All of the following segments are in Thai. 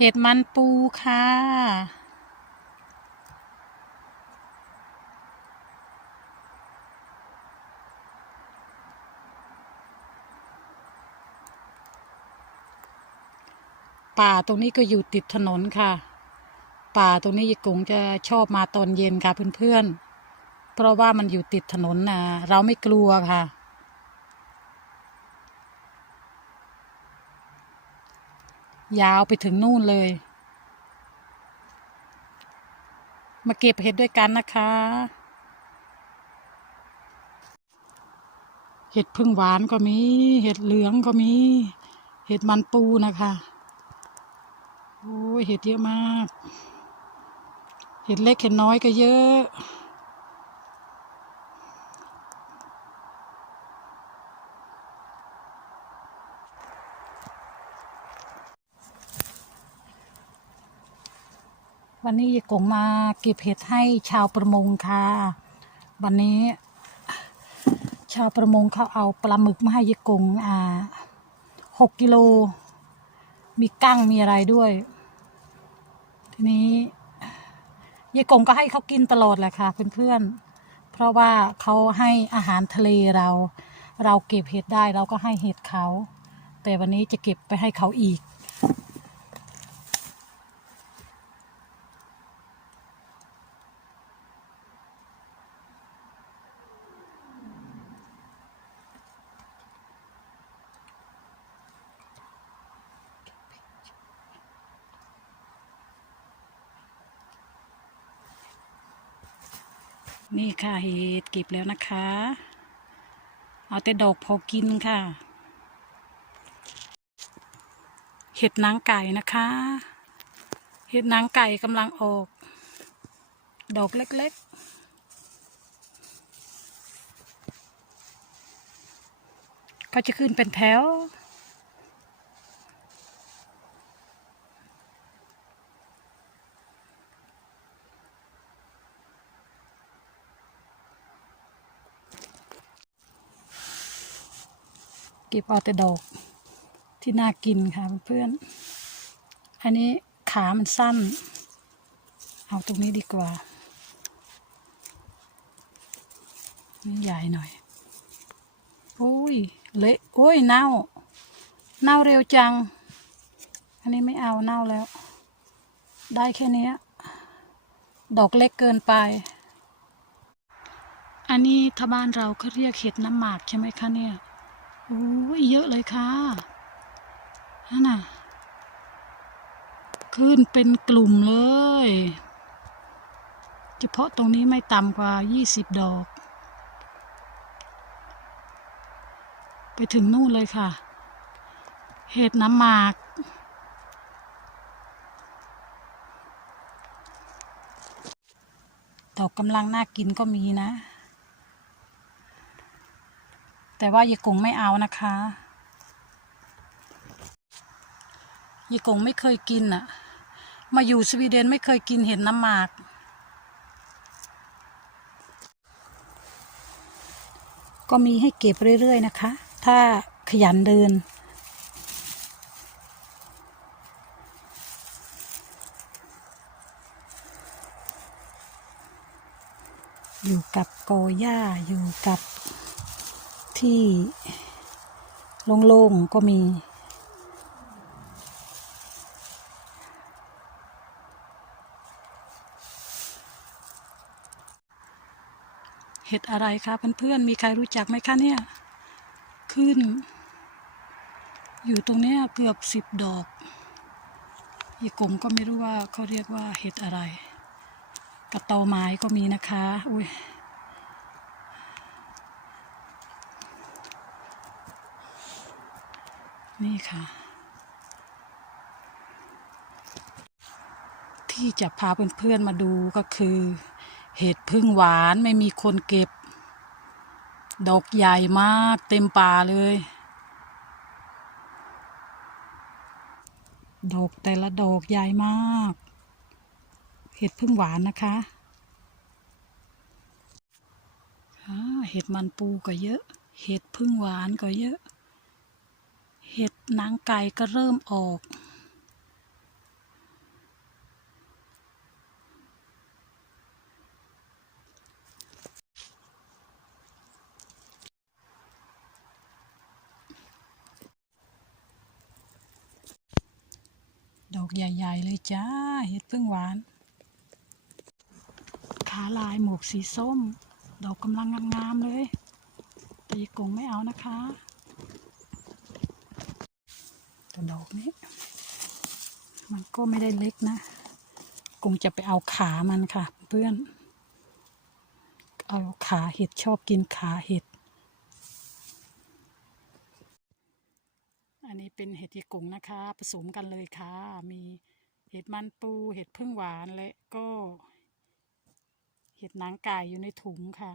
เห็ดมันปูค่ะ ป่าตรงนี้ก็อยู่ติดถนนค่ะ ป่าตรงนี้ยายกงจะชอบมาตอนเย็นค่ะเพื่อนๆ เพราะว่ามันอยู่ติดถนนนะเราไม่กลัวค่ะ ยาวไปถึงนู่นเลย มาเก็บเห็ดด้วยกันนะคะ เห็ดพึ่งหวานก็มี เห็ดเหลืองก็มี เห็ดมันปูนะคะ โอ้ยเห็ดเยอะมาก เห็ดเล็กเห็ดน้อยก็เยอะ วันนี้ยายกงมาเก็บเห็ดให้ชาวประมงค่ะ วันนี้ ชาวประมงเขาเอาปลาหมึกมาให้ยายกงอ่าหกกิโล มีกั้งมีอะไรด้วย ทีนี้ยายกงก็ให้เขากินตลอดแหละค่ะเพื่อนๆ เพราะว่าเขาให้อาหารทะเลเรา เราเก็บเห็ดได้เราก็ให้เห็ดเขา แต่วันนี้จะเก็บไปให้เขาอีก นี่ค่ะเห็ดเก็บแล้วนะคะ เอาแต่ดอกพอกินค่ะ เห็ดนางไก่นะคะ เห็ดนางไก่กำลังออก ดอกเล็กๆ ก็จะขึ้นเป็นแถว เก็บเอาแต่ดอกที่น่ากินค่ะเพื่อนๆ อันนี้ขามันสั้น เอาตรงนี้ดีกว่า นี่ใหญ่หน่อย โอ้ย เละโอ้ย เน่า เน่าเร็วจัง อันนี้ไม่เอาเน่าแล้ว ได้แค่นี้ ดอกเล็กเกินไป อันนี้ถ้าบ้านเราเขาเรียกเห็ดน้ำหมากใช่ไหมคะเนี่ย โอ้ยเยอะเลยค่ะนั่นน่ะ ขึ้นเป็นกลุ่มเลย เฉพาะตรงนี้ไม่ต่ำกว่ายี่สิบดอก ไปถึงนู่นเลยค่ะ เห็ดน้ำหมากดอกกำลังน่ากินก็มีนะ แต่ว่ายายกงไม่เอานะคะยายกงไม่เคยกินอะมาอยู่สวีเดนไม่เคยกินเห็ดน้ำหมาก ก็มีให้เก็บเรื่อย ๆ นะคะ ถ้าขยันเดินอยู่กับโกหญ้าอยู่กับ ที่โล่งๆก็มี เห็ดอะไรคะเพื่อนๆมีใครรู้จักไหมคะเนี่ย ขึ้น อยู่ตรงเนี้ยเกือบสิบดอกยายกงก็ไม่รู้ว่าเขาเรียกว่าเห็ดอะไร กระตอไม้ก็มีนะคะ อุ้ย นี่ค่ะ ที่จะพาเพื่อนๆมาดูก็คือ เห็ดพึ่งหวานไม่มีคนเก็บ ดอกใหญ่มากเต็มป่าเลย ดอกแต่ละดอกใหญ่มาก เห็ดพึ่งหวานนะคะเห็ดมันปูก็เยอะ เห็ดพึ่งหวานก็เยอะ เห็ดนางไก่ก็เริ่มออก ดอกใหญ่ๆเลยจ้า เห็ดพึ่งหวาน ขาลายหมวกสีส้ม ดอกกำลังงามๆเลย ตีกงไม่เอานะคะ แต่ดอกนี้ มันก็ไม่ได้เล็กนะกงจะไปเอาขามันค่ะ เพื่อน เอาขาเห็ดชอบกินขาเห็ด อันนี้เป็นเห็ดยายกงนะคะ ผสมกันเลยค่ะ มีเห็ดมันปู เห็ดพึ่งหวานและก็ เห็ดหนังไก่อยู่ในถุงค่ะ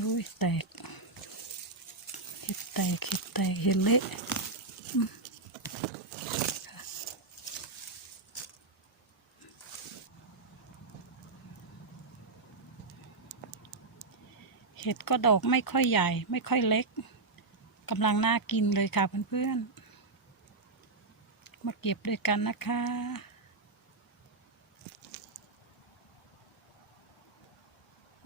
ลุยแตกเห็ดแตกเห็ดแตกเห็ดเละเห็ดก็ดอกไม่ค่อยใหญ่ ไม่ค่อยเล็กกำลังน่ากินเลยค่ะเพื่อนๆ มาเก็บด้วยกันนะคะ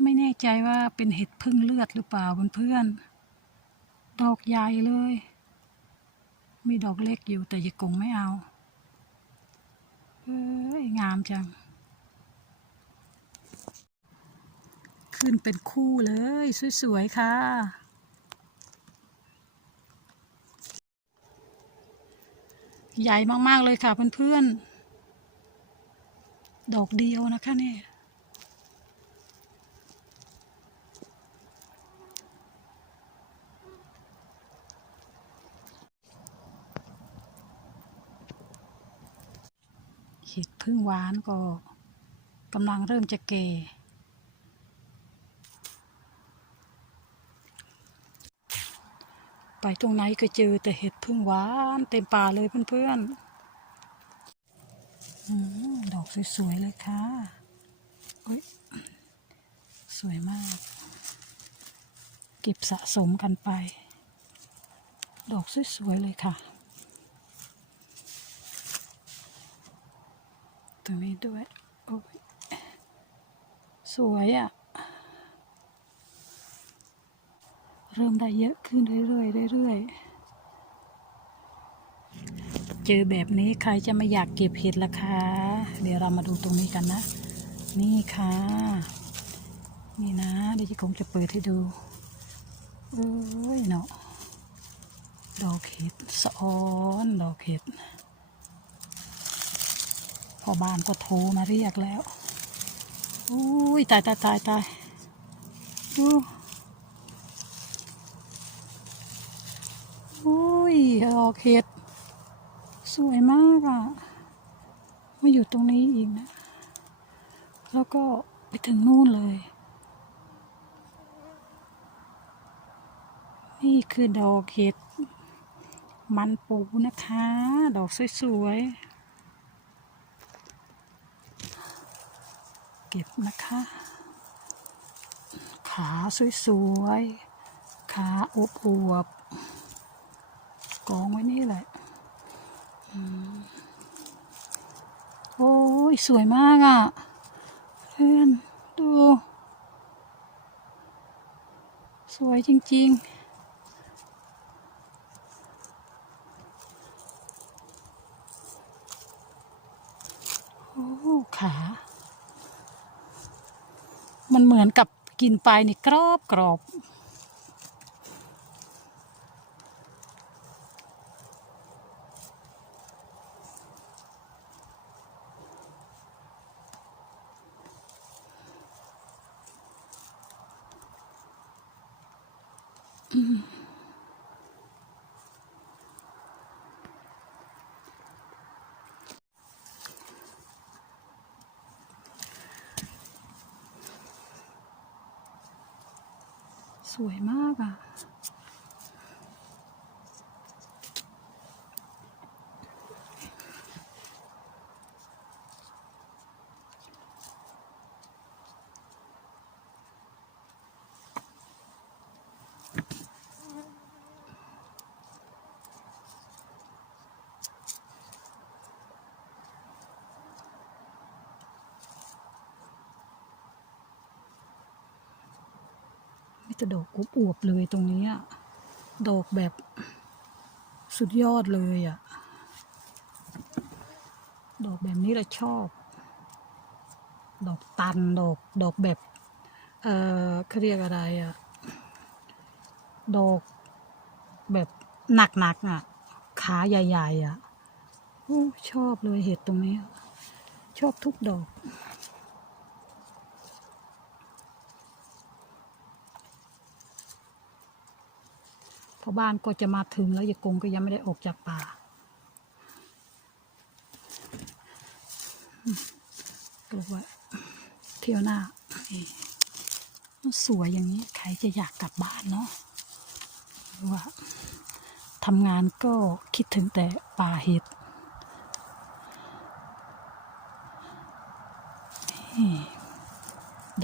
ไม่ แน่ใจว่าเป็นเห็ดพึ่งเลือดหรือเปล่าเพื่อนๆดอกใหญ่เลย มีดอกเล็กอยู่แต่ยายกงไม่เอาเอ้ยงามจัง ขึ้นเป็นคู่เลย สวยๆค่ะ ใหญ่มากๆเลยค่ะเพื่อนๆดอกเดียวนะคะเนี่ย พึ่งหวานก็กำลังเริ่มจะเก่ไปตรงไหนก็เจอแต่เห็ดพึ่งหวานเต็มป่าเลยเพื่อนๆดอกสวยๆเลยค่ะอุ๊ยสวยมาก เก็บสะสมกันไป ดอกสวยๆเลยค่ะ ตรงนี้ด้วยโอ้ยสวยอะ่ะ เริ่มได้เยอะขึ้นเรื่อยๆเรื่อยๆ เจอแบบนี้ใครจะไม่อยากเก็บเห็ดล่ะคะ เดี๋ยวเรามาดูตรงนี้กันนะ นี่ค่ะ นี่นะเดี๋ยวจะคงจะเปิดให้ดูเอ้ยเนาะดอกเห็ดสะออนดอกเห็ด พอบ้านก็โทรมาเรียกแล้วอุ้ยตายตายตายตายดูอุ้ยดอกเห็ดสวยมากอะมาอยู่ตรงนี้อีกนะ แล้วก็ไปถึงนู่นเลย นี่คือดอกเห็ดมันปูนะคะ ดอกสวยๆ ก็บนะคะ ขาสวยๆ ขาอวบอวบกองไว้นี่แหละโอ้ย สวยมากอะ่ะ เพื่อน ดู สวยจริง ๆ โอ้ขา มันเหมือนกับกินไปนี่กรอบกรอบ สวยมากอะ มีแต่ดอกอวบๆเลยตรงนี้อะดอกแบบสุดยอดเลยอะดอกแบบนี้เราชอบ ดอกตันดอกดอกแบบ เออเขาเรียกอะไรอะดอกแบบหนักๆอะขาใหญ่ ๆอะโอ้ชอบเลยเห็ดตรงนี้ ชอบทุกดอก ราะบ้านก็จะมาถึงแล้วยายกงก็ยังไม่ได้ออกจากป่าก็เลยว่าเที่ยวหน้า สวยอย่างนี้ใครจะอยากกลับบ้านเนาะว่าทำงานก็คิดถึงแต่ป่าเห็ด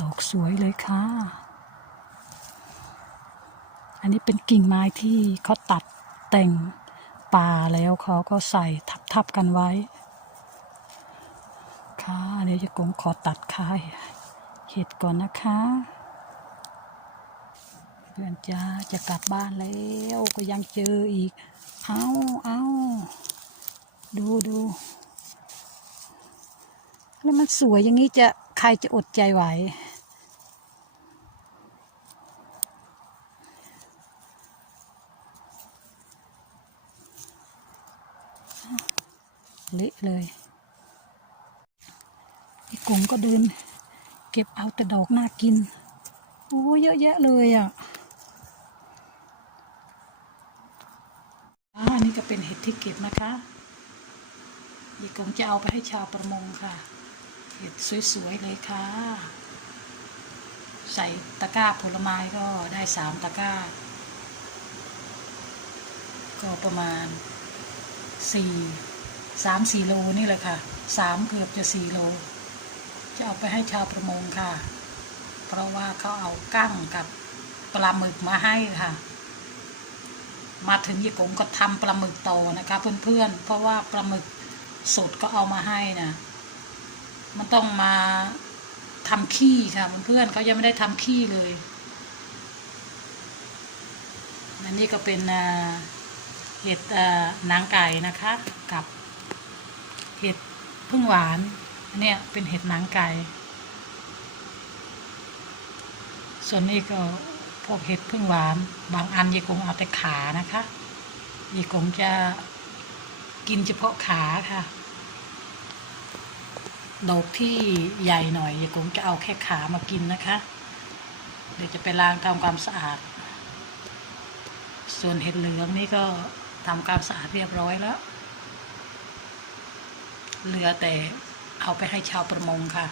ดอกสวยเลยค่ะ อันนี้เป็นกิ่งไม้ที่เขาตัดแต่งป่าแล้วเขาก็ใส่ทับๆกันไว้ค่ะเดี๋ยวจะกงขอตัดค่ายเห็ดก่อนนะคะเพื่อนจ้าจะกลับบ้านแล้วก็ยังเจออีก เอาเอาดูดูแล้วมันสวยอย่างนี้จะใครจะอดใจไหว เลยไอ้กงก็เดิน เก็บเอาแต่ดอกน่ากิน โอ้เยอะแยะเลยอะอาอันนี้ก็เป็นเห็ดที่เก็บนะคะอีกงจะเอาไปให้ชาวประมงค่ะ เห็ดสวยๆเลยค่ะ ใส่ตะกร้าผลไม้ก็ได้สามตะกร้า ก็ประมาณสี่ สามสี่โลนี่แหละค่ะสามเกือบจะสี่โล จะเอาไปให้ชาวประมงค่ะ เพราะว่าเขาเอากั้งกับปลาหมึกมาให้ค่ะ มาถึงยี่กงก็ทำปลาหมึกต่อนะคะเพื่อนๆ เพราะว่าปลาหมึกสดก็เอามาให้นะมันต้องมาทำขี้ค่ะเพื่อนๆเขายังไม่ได้ทำขี้เลยอันนี้ก็เป็นเห็ดนางไก่นะคะกับ เห็ดพึ่งหวานอันเนี่ยเป็นเห็ดหนางไก่ ส่วนนี้ก็พวกเห็ดพึ่งหวาน บางอันยายกงเอาแต่ขานะคะยายกงจะกินเฉพาะขาค่ะดอกที่ใหญ่หน่อยยายกงจะเอาแค่ขามากินนะคะ เดี๋ยวจะไปล้างทำความสะอาด ส่วนเห็ดเหลืองนี่ก็ทำความสะอาดเรียบร้อยแล้ว เหลือแต่เอาไปให้ชาวประมงค่ะ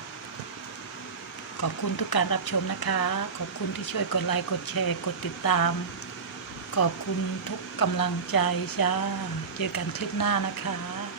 ขอบคุณทุกการรับชมนะคะ ขอบคุณที่ช่วยกดไลค์กดแชร์กดติดตาม ขอบคุณทุกกำลังใจจ้า เจอกันคลิปหน้านะคะ